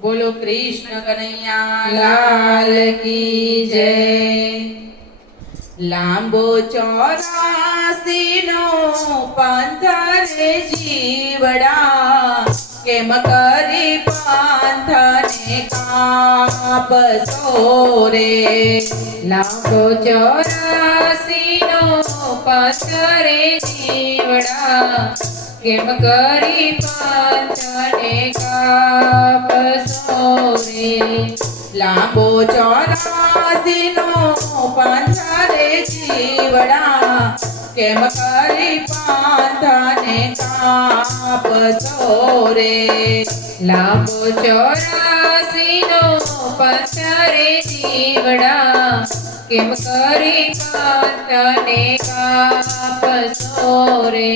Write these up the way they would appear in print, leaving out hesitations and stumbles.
બોલો કૃષ્ણ કનૈયા લાલ કી જય. લાંબો 84 નો પંથ રે જીવડા, કેમ કરી પંથને કાપશો રે. લાંબો 84 નો પંથ રે જીવડા, કેમ કરી પંથને કાપશો રે. લાંબો 84 નો પંથ રે જીવડા, કેમ કરી પંથને કાપશો રે. લાંબો 84 નો પંથ રે જીવડા, કેમ કરી પંથને કાપશો રે.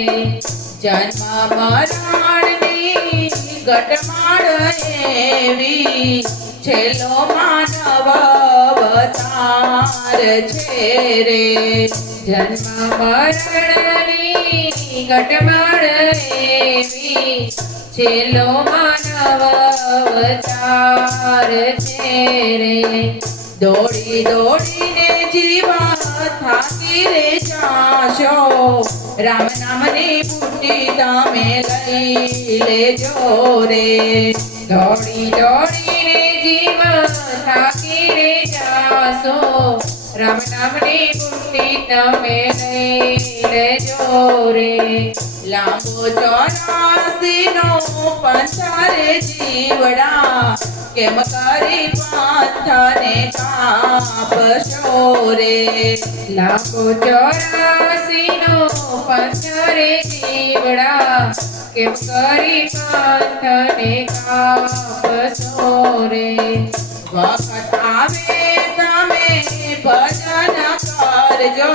જન્મ મરણની ઘટમાળ એવી, છેલ્લો માનવ અવતાર છે રે. જન્મ મરણની ઘટમાળ એવી, છેલ્લો માનવ અવતાર છે રે. દોડી દોડીને જીવા થાકી રે જાશો, રામ નામની બુટ્ટી તમે લઈ લેજો રે. દોડી દોડીને જીવન થાકી રે જાશો, રામ નામની બુટ્ટી તમે લઈ લેજો રે. લાંબો 84 નો પંથ રે જીવડા, કેમ કરી પંથને કાપશો રે. લાંબો 84 નો પંથ રે જીવડા, કેમ કરી પંથને કાપશો રે. વખત આવે તમે ભજન કરજો,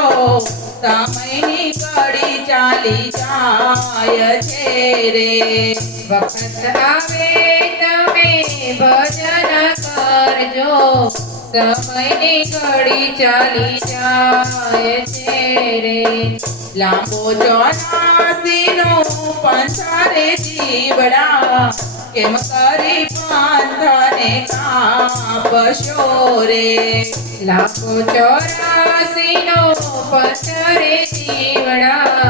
સમયની ઘડી ચાલી જાય છે રે. વખત આવે તમે ભજન કરજો, સમયની ઘડી ચાલી જાય છે રે. લાંબો 84 નો પંથ રે જીવડા, કેમ કરી પંથને કાપશો રે. લાંબો 84 નો પંથ રે જીવડા,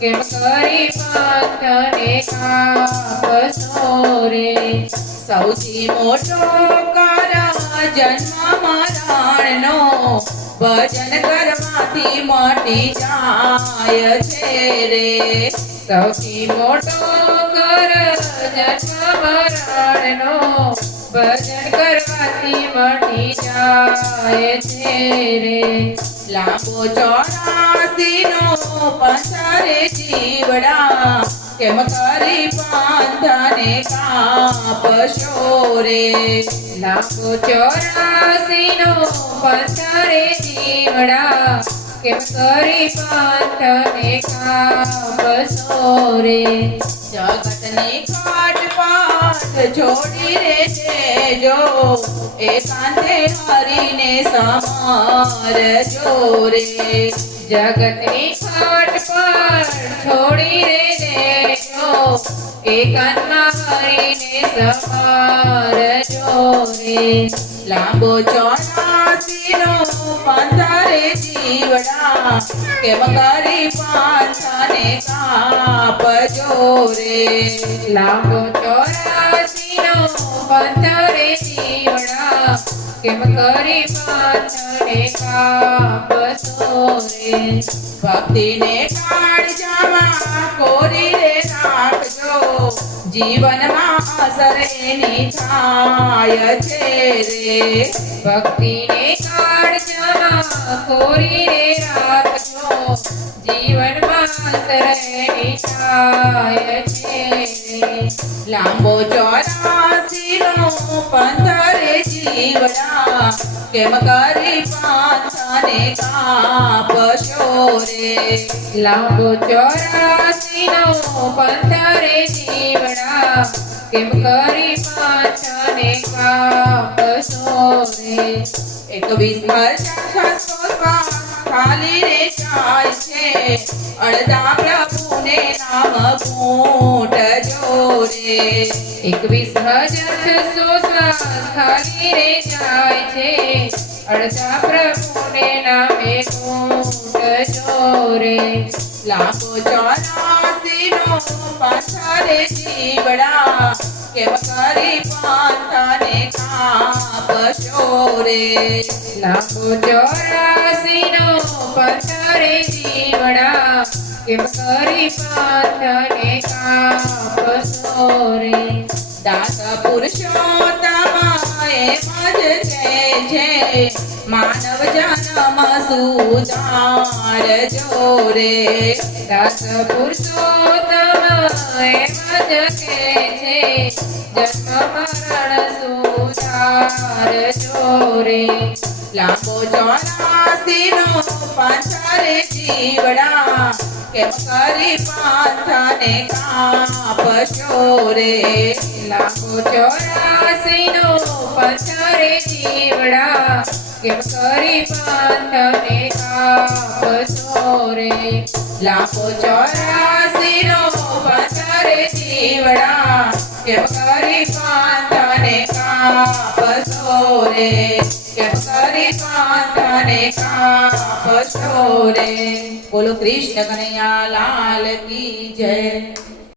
કેમ કરી પંથને કાપશો રે. સૌથી મોટો કર જન્મ મરણનો, ભજન કરવાથી મટી જાય છે રે. સૌથી મોટો કર જન્મ મરણનો, ભજન કરવાથી મટી જાય છે રે. લાંબો 84 નો પંથ રે જીવડા, કેમ કરી પંથને કાપશો રે. લાંબો 84 નો પંથ રે જીવડા, કેમ કરી પંથને કાપશો રે. જગતની ખટપટ છોડી રે દેજો, એકાંતે હરીને સમરજો રે. જગતની ખટપટ છોડી રે દેજો, એકાંતમાં હરીને સમરજો રે. લાંબો 84 નો પંથ રે જીવડા, કેમ કરી પંથને કાપજો રે. લાંબો 84 નો પંથ રે જીવડા, કેમ કરી પંથને કાપશો રે. ભક્તિને કાળજામાં કોરી રે રાખજો, જીવનમાં અસર એની થાય છે રે. ભક્તિને કાળજામાં કોરી રે રાખજો, જીવનમાં અસરની થાય છે રે. લાંબો 84 નો પંથ રે જીવડા, કેમ કરી પંથને કાપશો રે. લાંબો 84 નો પંથ રે જીવડા, કેમ કરી પંથને કાપશો રે. 21 વર્ષ ખાલી રે જાય છે અડધા પ્રભુને નામ ઘૂંટજો રે 21,600 શ્વાસ ખાલી રે જાય છે અડધા પ્રભુને નામે ઘૂંટજો રે લાખો 84 નો પાછળ જીવડા કેમ કરી પાંથાને કાપશો રે લાખો 84 નો પથ્થરે જીવડા કેમ કરી પાંથને કાપશો રે દાસ પુરુષોત્તમ એમ જ કહે છે માનવ જન્મ સુધારજો રે દાસ પુરુષોત્તમ એમ જ કહે છે જન્મ મરણ સુધારજો રે લાંબો 84 નો પાછળ જીવડા કેમ કરી પાંથાને કાપશો રે લાખો 84 નો પથ્થરે જીવડા કેમ કરી પાંથને કાપશો રે લાખો 84 નો પાછળ જીવડા કેમ કરી પાંથાને કાપશો રે કેમ કરી પાંથાને કાપશો રે બોલો કૃષ્ણ કનૈયા લાલ કી જય